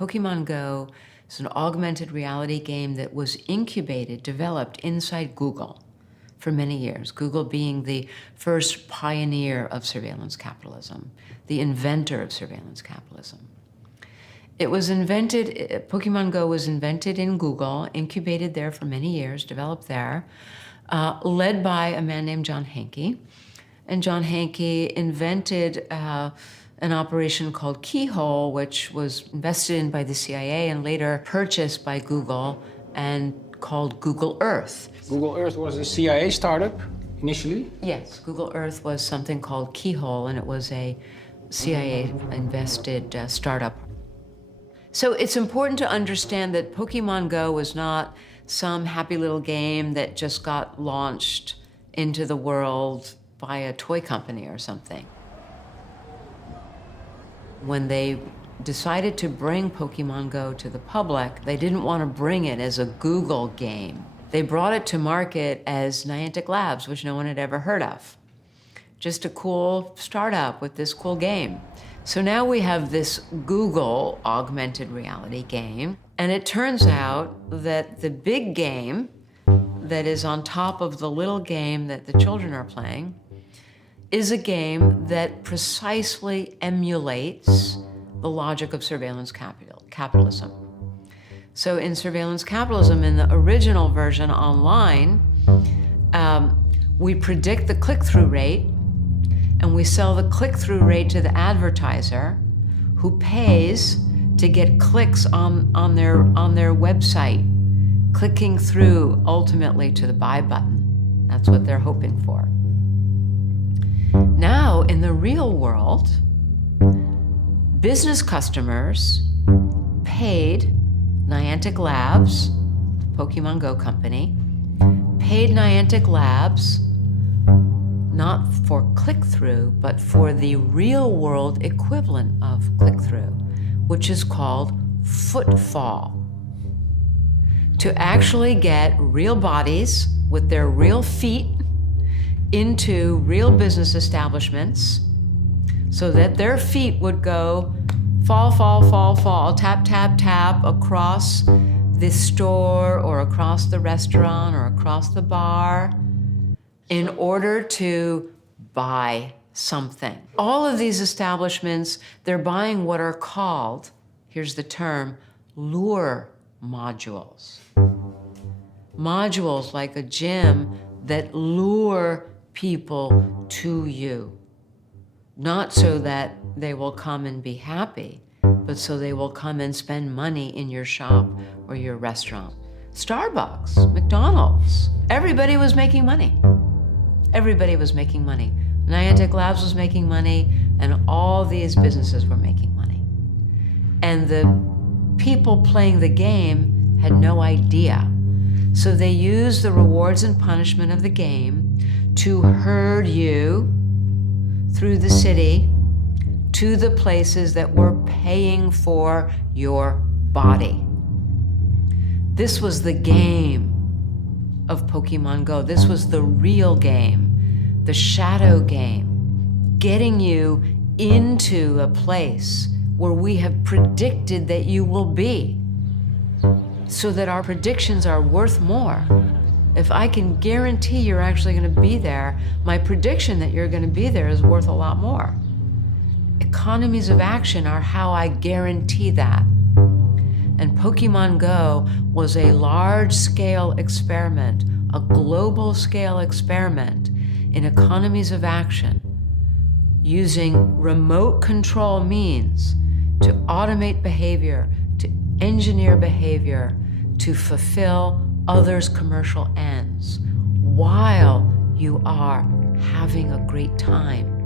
PokemonGO is an augmented reality game that was incubated, developed inside Google for many years. Google being the first pioneer of surveillance capitalism, the inventor of surveillance capitalism. It was invented, PokemonGO was invented in Google, incubated there for many years, developed there, led by a man named John Hanke. And John Hanke invented an operation called Keyhole, which was invested in by the CIA and later purchased by Google and called Google Earth. Google Earth was a CIA startup initially? Yes, Google Earth was something called Keyhole, and it was a CIA-invested startup. So it's important to understand that PokemonGO was not some happy little game that just got launched into the world by a toy company or something. When they decided to bring PokemonGO to the public, they didn't want to bring it as a Google game. They brought it to market as Niantic Labs, which no one had ever heard of. Just a cool startup with this cool game. So now we have this Google augmented reality game, and it turns out that the big game that is on top of the little game that the children are playing is a game that precisely emulates the logic of surveillance capitalism. So in surveillance capitalism, in the original version online, we predict the click-through rate, and we sell the click-through rate to the advertiser, who pays to get clicks on their website, clicking through ultimately to the buy button. That's what they're hoping for. Now, in the real world, business customers paid Niantic Labs, the PokemonGO company, paid Niantic Labs not for click-through, but for the real-world equivalent of click-through, which is called footfall. To actually get real bodies with their real feet into real business establishments so that their feet would go fall, fall, fall, fall, tap, tap, tap across the store or across the restaurant or across the bar in order to buy something. All of these establishments, they're buying what are called, here's the term, lure modules. Modules like a gym that lure people to you. Not so that they will come and be happy, but so they will come and spend money in your shop or your restaurant. Starbucks, McDonald's, everybody was making money. Everybody was making money. Niantic Labs was making money, and all these businesses were making money. And the people playing the game had no idea. So they used the rewards and punishment of the game to herd you through the city to the places that were paying for your body. This was the game of PokemonGO. This was the real game, the shadow game, getting you into a place where we have predicted that you will be, so that our predictions are worth more. If I can guarantee you're actually going to be there, my prediction that you're going to be there is worth a lot more. Economies of action are how I guarantee that. And PokemonGO was a large-scale experiment, a global-scale experiment in economies of action, using remote control means to automate behavior, to engineer behavior, to fulfill others' commercial ends, while you are having a great time.